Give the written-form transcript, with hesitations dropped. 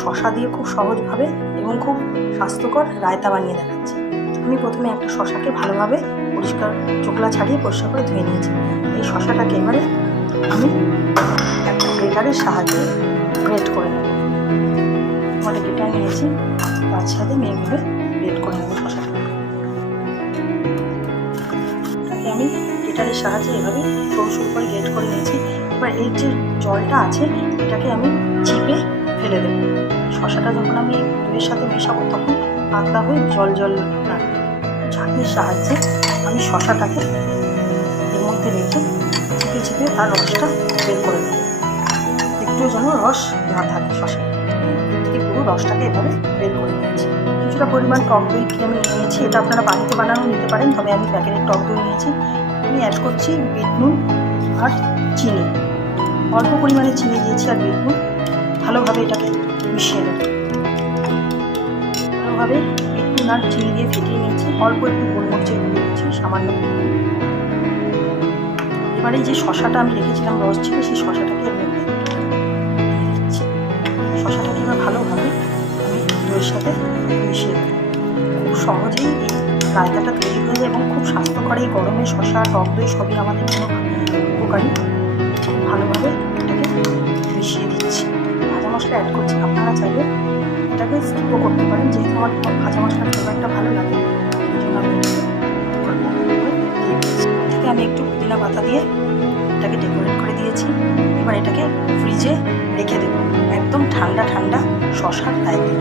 শশা দিয়ে খুব সহজভাবে এবং খুব স্বাস্থ্যকর রায়তা বানিয়ে দেখাচ্ছি। আমি প্রথমে একটা শশাকে ভালোভাবে পরিষ্কার চোখলা ছাড়িয়ে পরিষ্কার করে ধুয়ে নিয়েছি। এই শশাটাকে এবারে আমি একটা গ্রেটারের সাহায্যে গ্রেট করে নেব। আমার গ্রেটার নিয়েছি, তার সাথে আমি এইভাবে গ্রেট করে নেব শশাটাকে। আমি গ্রেটারের সাহায্যে এভাবে সরু সরু করে গ্রেট করে নিয়েছি। এবার এই যে জলটা আছে এটাকে আমি চিপে ফেলে দেবো। শশাটা যখন আমি দুধের সাথে মেশাবো তখন পাতলা হয়ে জল জল লাগবে। ঝাঁকির সাহায্যে আমি শশাটাকে এর মধ্যে রেখে চিপে চিপে তার রসটা বের করে দেবো। একটু যেন রস না থাকে শশা থেকে, পুরো রসটাকে এভাবে বের করে নিয়েছি। কিছুটা পরিমাণ টক দই আমি নিয়েছি, এটা আপনারা বাড়িতে বানানো নিতে পারেন, তবে আমি প্যাকেটের টক দই নিয়েছি। আমি অ্যাড করছি বিট নুন আর চিনি, অল্প পরিমাণে চিনি দিয়েছি আর বিট নুন। ভালোভাবে এটাকে মিশিয়ে নেব। ভালোভাবে বিট নুন আর চিনি দিয়ে ফেটিয়ে নিয়েছি। অল্প একটু গোলমরিচের গুঁড়ো দিয়েছি সামান্য। এবারে যে শশাটা আমি রেখেছিলাম রস ছিল, সেই শশাটাকে এর মধ্যে দিয়ে দিচ্ছি। শশাটাকে এবার ভালোভাবে আমি দইয়ের সাথে মিশিয়ে দেবো। খুব সহজেই এই রায়তাটা তৈরি হয়ে যায় এবং খুব স্বাস্থ্যকর। এই গরমে শশা টক দই সবই আমাদের জন্য উপকারী। ভালোভাবে এটাকে মিশিয়ে দিচ্ছি। ভাজা মশলা অ্যাড করছি, আপনারা চাইলে এটাকে স্কিপও করতে পারেন, যেহেতু আমার ভাজা মশলার ফ্লেভারটা ভালো লাগে এই জন্য আমি এটাকে আমি একটু পুদিনা পাতা দিয়ে এটাকে ডেকোরেট করে দিয়েছি। এবার এটাকে ফ্রিজে রেখে দেবো একদম ঠান্ডা ঠান্ডা শশার রায়তা।